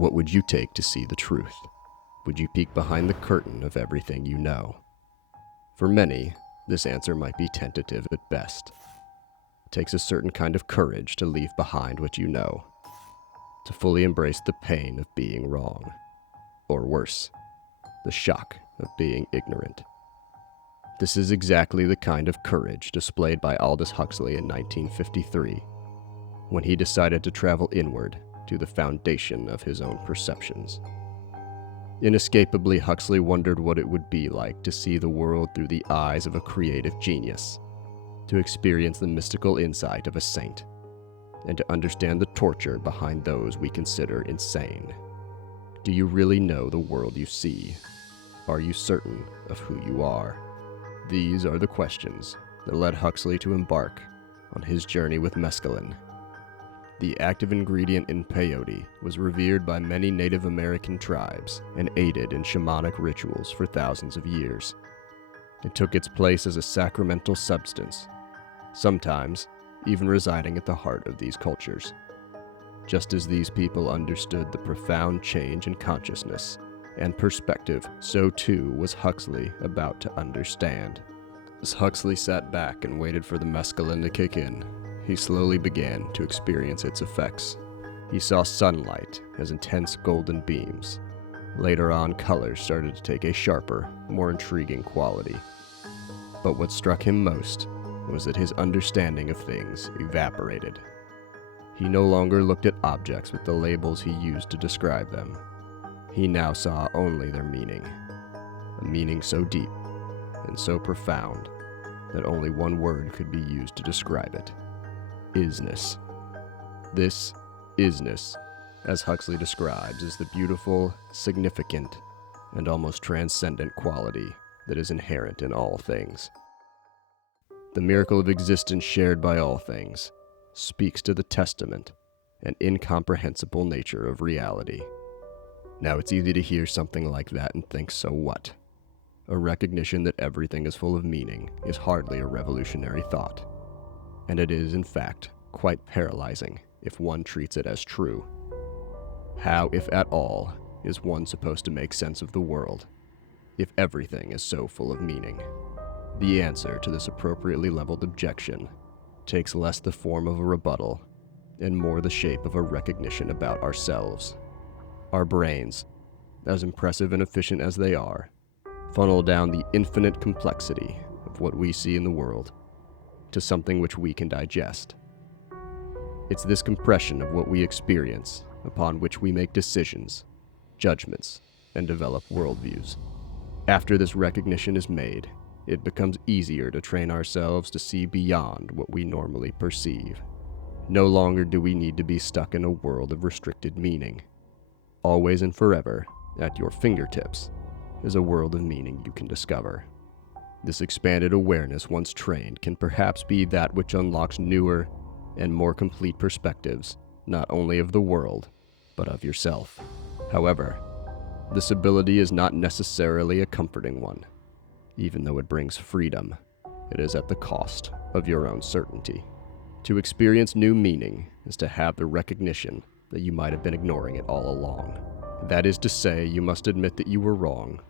What would you take to see the truth? Would you peek behind the curtain of everything you know? For many, this answer might be tentative at best. It takes a certain kind of courage to leave behind what you know, to fully embrace the pain of being wrong, or worse, the shock of being ignorant. This is exactly the kind of courage displayed by Aldous Huxley in 1953, when he decided to travel inward to the foundation of his own perceptions. Inescapably, Huxley wondered what it would be like to see the world through the eyes of a creative genius, to experience the mystical insight of a saint, and to understand the torture behind those we consider insane. Do you really know the world you see? Are you certain of who you are? These are the questions that led Huxley to embark on his journey with mescaline. The active ingredient in peyote was revered by many Native American tribes and aided in shamanic rituals for thousands of years. It took its place as a sacramental substance, sometimes even residing at the heart of these cultures. Just as these people understood the profound change in consciousness and perspective, so too was Huxley about to understand. As Huxley sat back and waited for the mescaline to kick in, he slowly began to experience its effects. He saw sunlight as intense golden beams. Later on, colors started to take a sharper, more intriguing quality. But what struck him most was that his understanding of things evaporated. He no longer looked at objects with the labels he used to describe them. He now saw only their meaning, a meaning so deep and so profound that only one word could be used to describe it: isness. This isness, as Huxley describes, is the beautiful, significant, and almost transcendent quality that is inherent in all things. The miracle of existence shared by all things speaks to the testament and incomprehensible nature of reality. Now, it's easy to hear something like that and think, so what? A recognition that everything is full of meaning is hardly a revolutionary thought. And it is, in fact, quite paralyzing if one treats it as true. How, if at all, is one supposed to make sense of the world if everything is so full of meaning? The answer to this appropriately leveled objection takes less the form of a rebuttal and more the shape of a recognition about ourselves. Our brains, as impressive and efficient as they are, funnel down the infinite complexity of what we see in the world to something which we can digest. It's this compression of what we experience upon which we make decisions, judgments, and develop worldviews. After this recognition is made, it becomes easier to train ourselves to see beyond what we normally perceive. No longer do we need to be stuck in a world of restricted meaning. Always and forever, at your fingertips, is a world of meaning you can discover. This expanded awareness, once trained, can perhaps be that which unlocks newer and more complete perspectives, not only of the world, but of yourself. However, this ability is not necessarily a comforting one. Even though it brings freedom, it is at the cost of your own certainty. To experience new meaning is to have the recognition that you might have been ignoring it all along. That is to say, you must admit that you were wrong,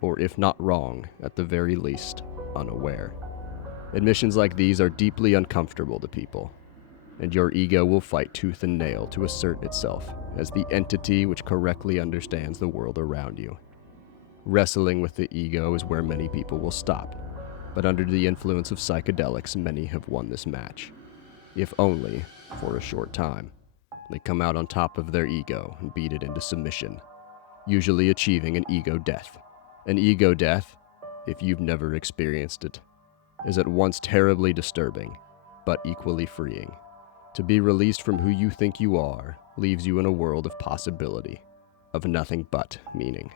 or if not wrong, at the very least, unaware. Admissions like these are deeply uncomfortable to people, and your ego will fight tooth and nail to assert itself as the entity which correctly understands the world around you. Wrestling with the ego is where many people will stop, but under the influence of psychedelics, many have won this match, if only for a short time. They come out on top of their ego and beat it into submission, usually achieving an ego death. An ego death, if you've never experienced it, is at once terribly disturbing, but equally freeing. To be released from who you think you are leaves you in a world of possibility, of nothing but meaning.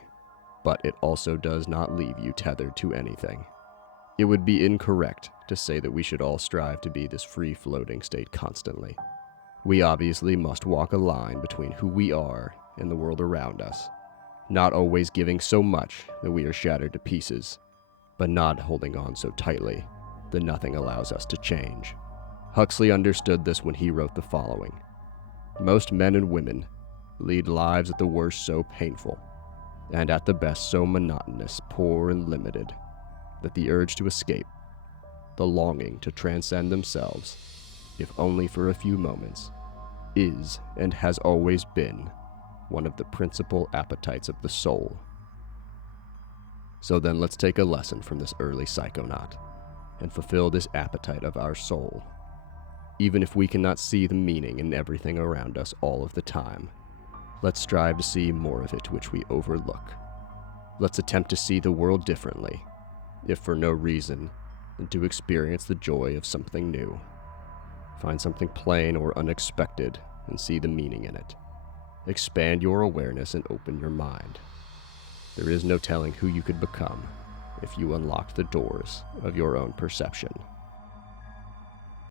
But it also does not leave you tethered to anything. It would be incorrect to say that we should all strive to be this free-floating state constantly. We obviously must walk a line between who we are and the world around us, not always giving so much that we are shattered to pieces, but not holding on so tightly that nothing allows us to change. Huxley understood this when he wrote the following: "Most men and women lead lives at the worst so painful, and at the best so monotonous, poor, and limited, that the urge to escape, the longing to transcend themselves, if only for a few moments, is and has always been one of the principal appetites of the soul. So then let's take a lesson from this early psychonaut and fulfill this appetite of our soul. Even if we cannot see the meaning in everything around us all of the time, let's strive to see more of it which we overlook. Let's attempt to see the world differently, if for no reason than to experience the joy of something new. Find something plain or unexpected and see the meaning in it. Expand your awareness and open your mind. There is no telling who you could become if you unlocked the doors of your own perception.